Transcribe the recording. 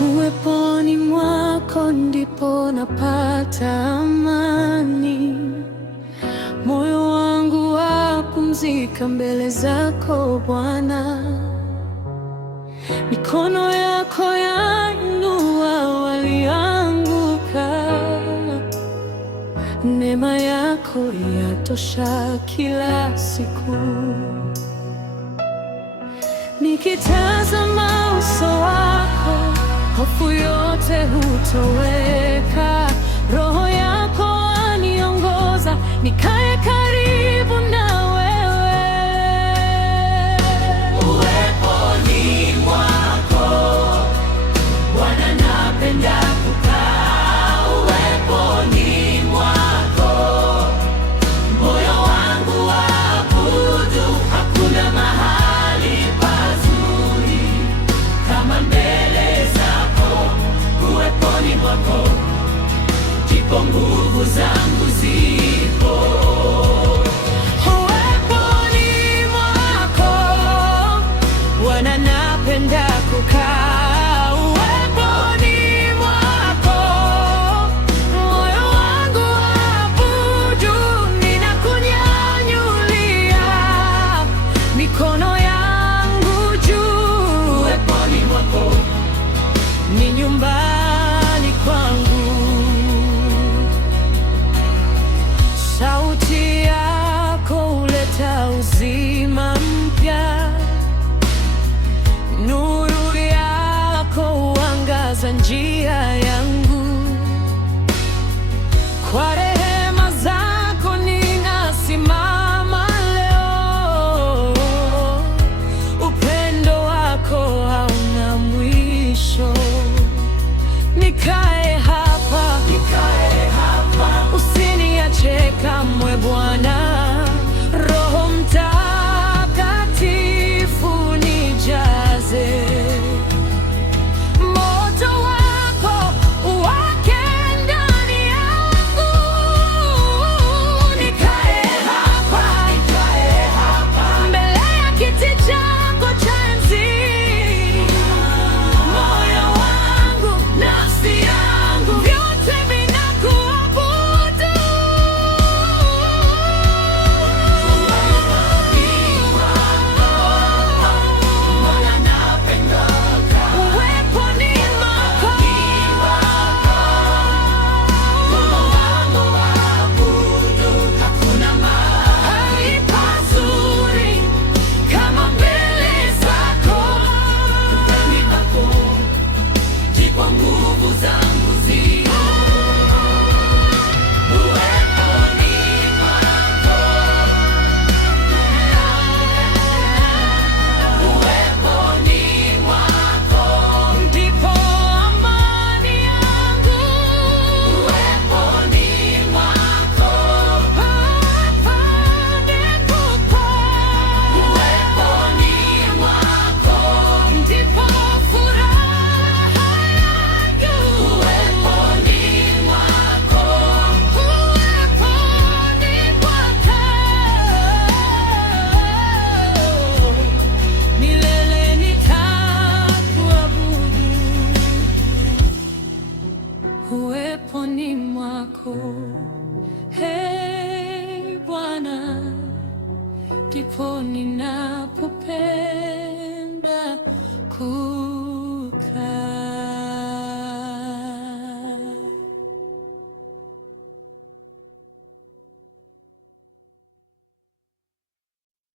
Uweponi mwako ndipo napata amani, moyo wangu wapumzika mbele zako Bwana. Mikono yako yainua walioanguka, neema yako yatosha kila siku. Nikitazama uso wako, hofu yote hutoweka. Roho yako aniongoza, nikae karibu na wewe. Uweponi mwako Bwana, napenda kukaa. Uweponi mwako moyo wangu waabudu. Hakuna mahali pazuri kama mbele zako. Uweponi mwako ndipo nguvu zangu zipo. Uweponi mwako Bwana, napenda kukaa. Uweponi mwako moyo wangu waabudu. Ninakunyanyulia mikono yangu juu. Uweponi mwako ni nyumbani kwangu. Sauti yako huleta uzima mpya, nuru yako huangaza njia yangu. Kwa rehema zako ninasimama leo, upendo wako hauna mwisho. Nikae hapa, usiniache kamwe Bwana. Roho Mtakatifu nijaze, moto wako uwake ndani yangu. Nikae hapa mbele ya kiti chako cha enzi. Moyo wangu, nafsi yangu, vyote vinakuabudu. Uweponi mwako hakuna mahali pazuri kama mbele zako. Uweponi mwako ndipo nguvu zangu zipo. Uweponi mwako, uweponi mwako ndipo amani yangu. Uweponi mwako nikupo. Uweponi mwako ndipo furaha yangu. Uweponi mwako, uweponi mwako milele nitakuabudu. Uweponi mwako, Bwana, ndipo ninapopenda.